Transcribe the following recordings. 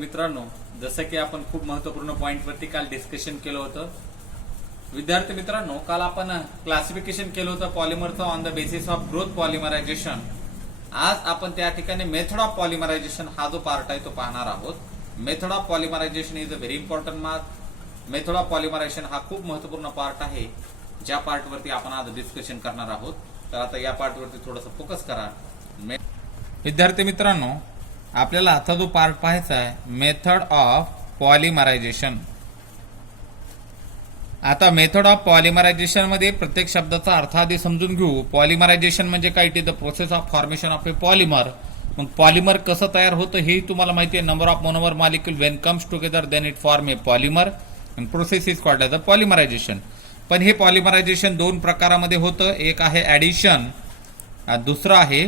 मित्रांनो, जसं की आपण खूप महत्त्वपूर्ण पॉइंटवरती काल डिस्कशन केलं होतं. विद्यार्थी मित्रांनो, काल आपण क्लासिफिकेशन केलं होतं पॉलिमरचं on the basis of growth polymerisation. आज आपण त्या ठिकाणी मेथड ऑफ पॉलिमरायझेशन हा जो पार्ट आहे तो पाहणार आहोत. Method of polymerisation is a very important mark. Method of polymerisation हा खूप महत्त्वपूर्ण पार्ट आहे, ज्या पार्टवरती आपण आज डिस्कशन करणार आहोत. तर आता या पार्टवरती थोडंसं फोकस करा. विद्यार्थी मित्रांनो, आपल्याला आता जो पार्ट पाहायचा आहे मेथड ऑफ पॉलिमरायझेशन. आता मेथड ऑफ पॉलिमरायझेशन मध्ये प्रत्येक शब्दाचा अर्थ आधी समजून घेऊ. पॉलिमरायझेशन म्हणजे काय? It is the process of formation of a polymer. मग पॉलिमर कसं तयार होतं हेही तुम्हाला माहिती आहे. Number of monomer molecule when comes together then it form a polymer and process is called as a polymerisation. पण हे पॉलिमरायझेशन दोन प्रकारामध्ये होतं. एक आहे ऍडिशन, दुसरं आहे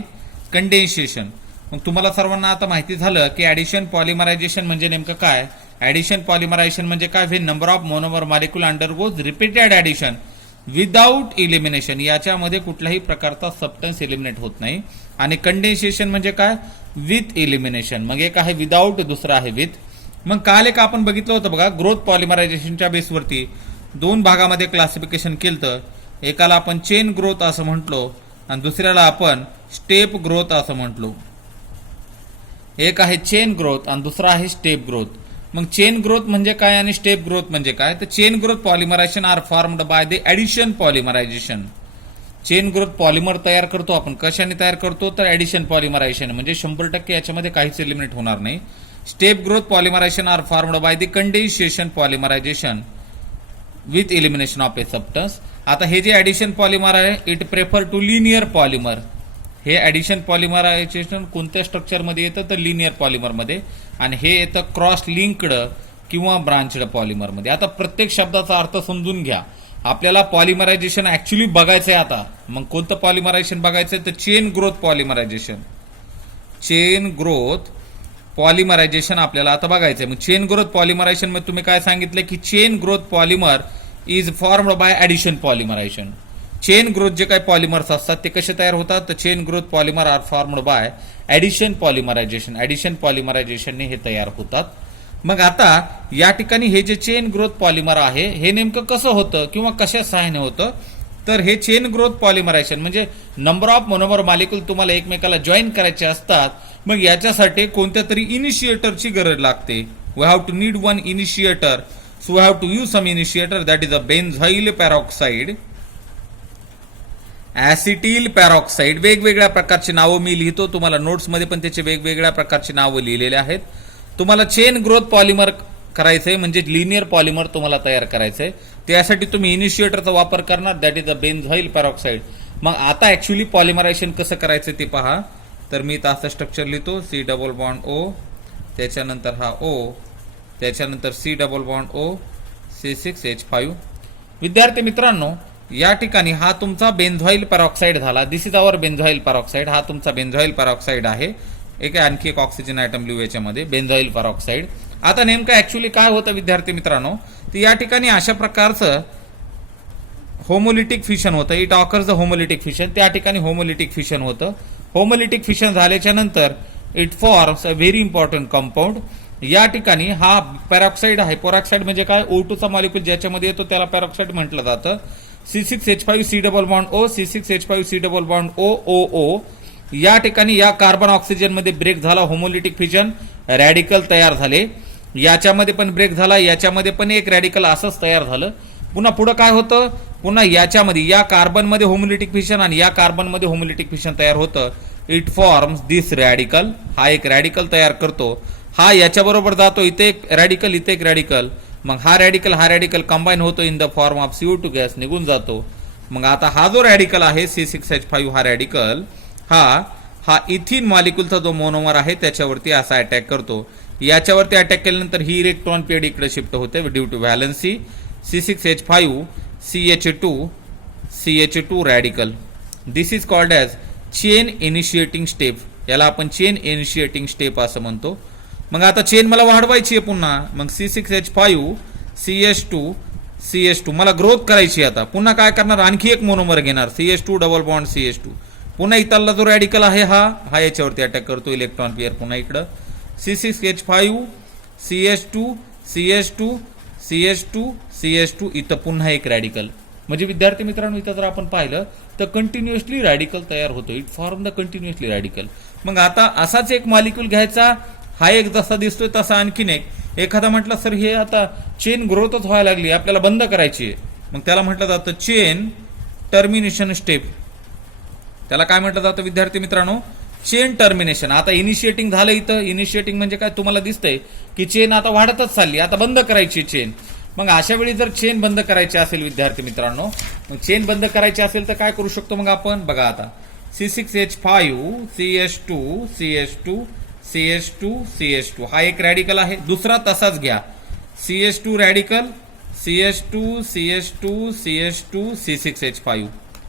कंडेन्सेशन. मग तुम्हाला सर्वांना आता माहिती झालं की ऍडिशन पॉलिमरायझेशन म्हणजे नेमकं काय. ऍडिशन पॉलिमरायझेशन म्हणजे काय? When number of monomer molecule undergoes repeated addition without elimination. याच्यामध्ये कुठल्याही प्रकारचा सबस्टन्स इलिमिनेट होत नाही. आणि कंडेन्सेशन म्हणजे काय? With elimination. मग एक आहे विदाउट, दुसरं आहे विथ. मग काल एक आपण बघितलं होतं बघा, ग्रोथ पॉलिमरायझेशनच्या बेसवरती दोन भागामध्ये क्लासिफिकेशन केलं. एकाला आपण चेन ग्रोथ असं म्हटलो आणि दुसऱ्याला आपण स्टेप ग्रोथ असं म्हटलो. एक आहे चेन ग्रोथ आणि दुसरा आहे स्टेप ग्रोथ. मग चेन ग्रोथ म्हणजे काय आणि स्टेप ग्रोथ म्हणजे काय? तर chain growth polymerisation are formed by the addition polymerisation. Chain growth polymer तयार करतो आपण. कशाने तयार करतो? तर ऍडिशन पॉलिमरायझेशन, म्हणजे 100% याच्यामध्ये काहीच एलिमिनेट होणार नाही. Step growth polymerisation are formed by the condensation polymerisation with elimination of a substance. आता हे जे ऍडिशन पॉलिमर आहे it prefer to linear polymer. हे ऍडिशन पॉलिमरायझेशन कोणत्या स्ट्रक्चरमध्ये येतं? तर लिनियर पॉलिमरमध्ये. आणि हे येतं क्रॉस लिंक्ड किंवा ब्रांचड पॉलिमरमध्ये. आता प्रत्येक शब्दाचा अर्थ समजून घ्या. आपल्याला पॉलिमरायझेशन ऍक्च्युली बघायचंय आता. मग कोणतं पॉलिमरायझेशन बघायचंय? तर चेन ग्रोथ पॉलिमरायझेशन. चेन ग्रोथ पॉलिमरायझेशन आपल्याला आता बघायचंय. मग चेन ग्रोथ पॉलिमरायझेशन मध्ये तुम्ही काय सांगितलं की chain growth polymer is formed by addition polymerisation. Chain growth जे काही पॉलिमर्स असतात ते कसे तयार होतात? तर chain growth polymer are formed by addition polymerisation. Addition पॉलिमरायझेशनने हे तयार होतात. मग आता या ठिकाणी हे जे चेन ग्रोथ पॉलिमर आहे हे नेमकं कसं होतं किंवा कशा सहाय्याने होतं? तर हे चेन ग्रोथ पॉलिमरायझेशन म्हणजे नंबर ऑफ मोनोमर मॉलिक्यूल तुम्हाला एकमेकाला जॉईन करायचे असतात. मग याच्यासाठी कोणत्या तरी इनिशिएटरची गरज लागते. We have to need one initiator. So we have to use some initiator that is a benzyl peroxide, acetyl peroxide. वेगवेगळ्या प्रकारची नावं मी लिहितो. तुम्हाला नोट्समध्ये पण त्याचे वेगवेगळ्या प्रकारची नावं लिहिलेले आहेत. तुम्हाला चेन ग्रोथ पॉलिमर करायचंय म्हणजे लिनियर पॉलिमर तुम्हाला तयार करायचंय. त्यासाठी तुम्ही इनिशिएटरचा वापर करणार दॅट इज अ बेन्झाइल पॅरॉक्साइड. मग आता ऍक्च्युली पॉलिमरायझेशन कसं करायचं ते पहा. तर मी असं स्ट्रक्चर लिहितो. सी डबल बॉन्ड ओ, त्याच्यानंतर हा ओ, त्याच्यानंतर C double bond O, C6H5. विद्यार्थी मित्रांनो, या ठिकाणी हा तुमचा बेन्झाइल पॅरॉक्साइड झाला. दिस इज आवर बेन्झाइल पॅरॉक्साइड. हा तुमचा बेन्झाइल पॅरॉक्साइड आहे. एक आणखी एक ऑक्सिजन आयटम लिहू याच्यामध्ये, बेन्झाइल पॅरॉक्साइड. आता नेमकं ऍक्च्युली काय होतं विद्यार्थी मित्रांनो? तर या ठिकाणी अशा प्रकारचं होमोलिटिक फिशन होतं. It occurs the homolytic fission. त्या ठिकाणी होमोलिटिक फिशन होतं. होमोलिटिक फिशन झाल्याच्या नंतर it forms a very important compound. या ठिकाणी हा पॅरॉक्साइड आहे. पॅरॉक्साइड म्हणजे काय? O2 चा मॉलिक्यूल ज्याच्यामध्ये येतो त्याला पॅरॉक्साइड म्हटलं जातं. C6H5 C double bond O, C6H5 C double bond O, OO. या ठिकाणी या कार्बन ऑक्सिजन मध्ये ब्रेक झाला, होमोलिटिक फिजन, रॅडिकल तयार झाले. याच्यामध्ये पण ब्रेक झाला, याच्यामध्ये पण एक रॅडिकल असंच तयार झालं. पुन्हा पुढे काय होतं? पुन्हा याच्यामध्ये या कार्बन मध्ये होमोलिटिक फिशन आणि या कार्बन मध्ये होमोलिटिक फिशन तयार होतं. It forms this radical. हा एक रॅडिकल तयार करतो. हा याच्याबरोबर जातो, इथे एक रॅडिकल, इथे एक रॅडिकल. मग हा रॅडिकल कंबाईन होतो in the form of CO2 gas, निघून जातो. मग आता हा जो रॅडिकल आहे C6H5 हा रॅडिकल हा इथिन मॉलिक्यूलचा जो मोनोमर आहे त्याच्यावरती असा अटॅक करतो. याच्यावरती अटॅक केल्यानंतर ही इलेक्ट्रॉन पेड इकडे शिफ्ट होते due to valency. C6H5 CH2 radical. This is called as chain initiating step. याला आपण चेन इनिशिएटिंग स्टेप असं म्हणतो. मग आता चेन मला वाढवायची आहे पुन्हा. मग C6H5 CH2 मला ग्रोथ करायची आता. पुन्हा काय करणार? आणखी एक मोनोमर घेणार, CH2 डबल बॉन्ड CH2. पुन्हा इथला जो रॅडिकल आहे हा याच्यावरती अटॅक करतो. इलेक्ट्रॉन पेअर पुन्हा इकडं C6H5 CH2 CH2 CH2 CH2 इथं पुन्हा एक रॅडिकल. म्हणजे विद्यार्थी मित्रांनो इथं जर आपण पाहिलं तर कंटिन्युअसली रॅडिकल तयार होतो. It form the continuously radical. मग आता असाच एक मॉलिक्यूल घ्यायचा. हा एक जसा दिसतोय तसा आणखीन एक. एखादा म्हटलं सर हे आता चेन ग्रोथच व्हायला लागली, आपल्याला बंद करायची आहे, मग त्याला म्हटलं जातं चेन टर्मिनेशन स्टेप. त्याला काय म्हटलं जातं विद्यार्थी मित्रांनो? Chain termination. आता इनिशिएटिंग झालं इथं. इनिशिएटिंग म्हणजे काय? तुम्हाला दिसतंय की चेन आता वाढतच चालली, आता बंद करायची चेन. मग अशा वेळी जर चेन बंद करायची असेल विद्यार्थी मित्रांनो, मग चेन बंद करायची असेल तर काय करू शकतो मग आपण? बघा आता C6H5 CH2 CH2 CH2 CH2 हा एक रॅडिकल आहे. दुसरा तसाच घ्या. CH2 radical CH2 CH2 CH2 C6H5.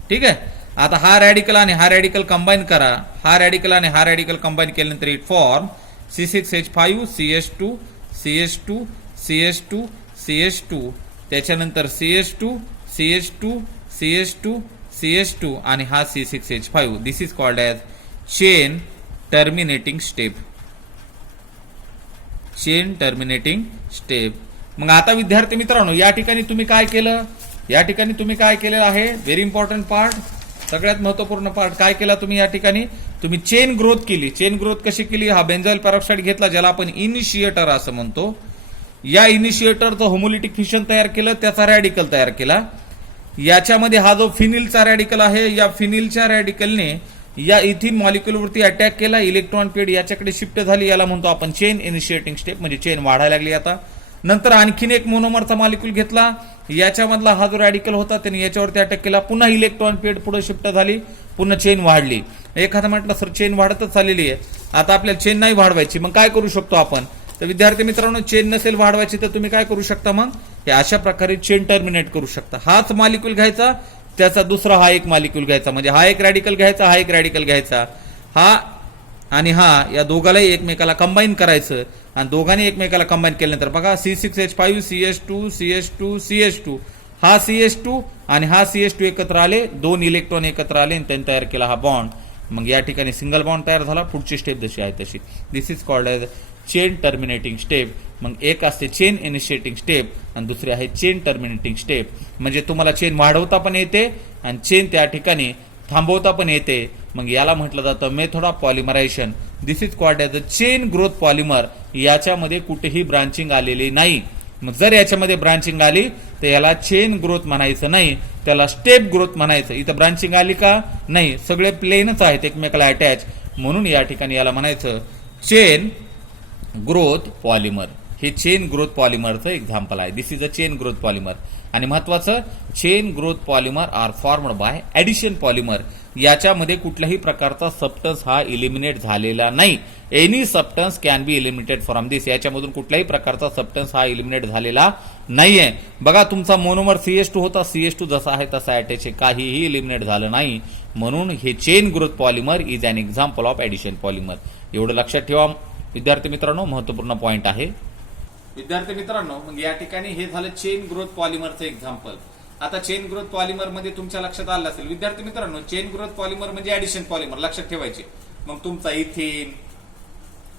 ठीक आहे. आता हा रॅडिकल आणि हा रॅडिकल कंबाईन करा. हा रॅडिकल आणि हा रॅडिकल कंबाईन केल्यानंतर it form C6H5 CH2 CH2 CH2 CH2. त्याच्यानंतर CH2 CH2 CH2 CH2 आणि हा C6H5. This is called as chain terminating step. Chain terminating step. मग आता विद्यार्थी मित्रांनो या ठिकाणी तुम्ही काय केलं? या ठिकाणी तुम्ही काय केलेलं आहे? व्हेरी इम्पॉर्टंट पार्ट, सगळ्यात महत्वपूर्ण पार्ट. काय केला तुम्ही या ठिकाणी? तुम्ही चेन ग्रोथ केली. चेन ग्रोथ कशी केली? हा बेन्झाइल पेरॉक्साइड घेतला ज्याला आपण इनिशिएटर असं म्हणतो. या इनिशिएटरचं होमोलिटिक फिशन तयार केलं, त्याचा रॅडिकल तयार केला. याच्यामध्ये हा जो फिनिलचा रॅडिकल आहे, या फिनिलच्या रॅडिकलने या इथिन मॉलिक्युलवरती अटॅक केला. इलेक्ट्रॉन पेड याच्याकडे शिफ्ट झाली. याला म्हणतो आपण चेन इनिशिएटिंग स्टेप. म्हणजे चेन वाढायला लागली आता. नंतर आणखीन एक मोनोमरचा मॉलिक्यूल घेतला. याच्यामधला हा जो रॅडिकल होता त्याने याच्यावरती अटॅक केला. पुन्हा इलेक्ट्रॉन पेड पुढे शिफ्ट झाली. पुन्हा चेन वाढली. एखादा म्हटलं सर चेन वाढतच चाललेली आहे, आता आपल्याला चेन नाही वाढवायची, मग काय करू शकतो आपण? तर विद्यार्थी मित्रांनो चेन नसेल वाढवायची तर तुम्ही काय करू शकता? मग हे अशा प्रकारे चेन टर्मिनेट करू शकता. हाच मॉलिक्यूल घ्यायचा, त्याचा दुसरा हा एक मॉलिक्यूल घ्यायचा. म्हणजे हा एक रॅडिकल घ्यायचा, हा एक रॅडिकल घ्यायचा, हा आणि हा, या दोघालाही एकमेकाला कंबाईन करायचं. आणि दोघांनी एकमेकाला कंबाईन केल्यानंतर बघा C6H5 CH2 CH2 CH2 हा CH2 आणि हा CH2 एकत्र आले, दोन इलेक्ट्रॉन एकत्र आले आणि त्यांनी तयार केला हा बॉन्ड. मग या ठिकाणी सिंगल बॉन्ड तयार झाला. पुढची स्टेप जशी आहे तशी. This is called as chain terminating step. मग एक असते चेन इनिशिएटिंग स्टेप आणि दुसरी आहे चेन टर्मिनेटिंग स्टेप. म्हणजे तुम्हाला चेन वाढवता पण येते आणि चेन त्या ठिकाणी थांबवता पण येते. मग याला म्हटलं जातं method of polymerisation. This is called as a chain growth polymer. याच्यामध्ये कुठेही ब्रांचिंग आलेली नाही. मग जर याच्यामध्ये ब्रांचिंग आली तर याला चेन ग्रोथ म्हणायचं नाही, त्याला स्टेप ग्रोथ म्हणायचं. इथं ब्रांचिंग आली का? नाही, सगळे प्लेनच आहेत एकमेकाला अटॅच. म्हणून या ठिकाणी याला म्हणायचं चेन ग्रोथ पॉलिमर. हे चेन ग्रोथ पॉलिमरचं एक्झाम्पल आहे. This is a chain growth polymer. आणि महत्वाचं, chain growth polymer are formed by addition polymer. याच्यामध्ये कुठल्याही प्रकारचा सबस्टन्स हा इलिमिनेट झालेला नाही. Any substance can be eliminated from this. याच्यामधून कुठल्याही प्रकारचा सबस्टन्स हा इलिमिनेट झालेला नाहीये. बघा तुमचा मोनोमर CH2 होता, CH2 जसा आहे तसा अटॅच आहे, काहीही इलिमिनेट झालं नाही. म्हणून हे chain growth polymer is an example of addition polymer. एवढं लक्षात ठेवा विद्यार्थी मित्रांनो, महत्वपूर्ण पॉइंट आहे. विद्यार्थी मित्रांनो मग या ठिकाणी हे झालं चेन ग्रोथ पॉलिमरचं एक्झाम्पल. आता चेन ग्रोथ पॉलिमर मध्ये तुमच्या लक्षात आलं असेल विद्यार्थी मित्रांनो, चेन ग्रोथ पॉलिमर म्हणजे ऍडिशन पॉलिमर लक्षात ठेवायचे. मग तुमचा इथिन,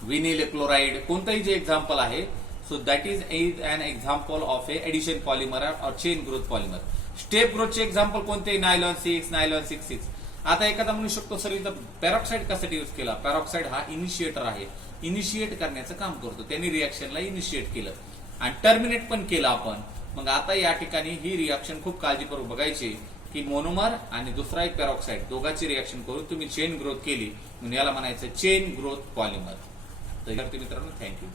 विनिल क्लोराइड कोणतंही जे एक्झाम्पल आहे, so that is an example of a addition polymer और चेन ग्रोथ पॉलिमर. स्टेप ग्रोथचे एक्झाम्पल कोणते? Nylon 6, nylon 6. आता एखादा म्हणू शकतो सर इथं पेरॉक्साईड कशासाठी यूज केला? पेरॉक्साईड हा इनिशिएटर आहे, इनिशिएट करण्याचं काम करतो. त्यांनी रिएक्शनला इनिशिएट केलं आणि टर्मिनेट पण केलं आपण. मग आता या ठिकाणी ही रिएक्शन खूप काळजीपूर्वक बघायची की मोनोमर आणि दुसरा एक पेरॉक्साईड दोघांची रिएक्शन करून तुम्ही चेन ग्रोथ केली, म्हणून याला म्हणायचं चेन ग्रोथ पॉलिमर. तर मित्रांनो थँक्यू.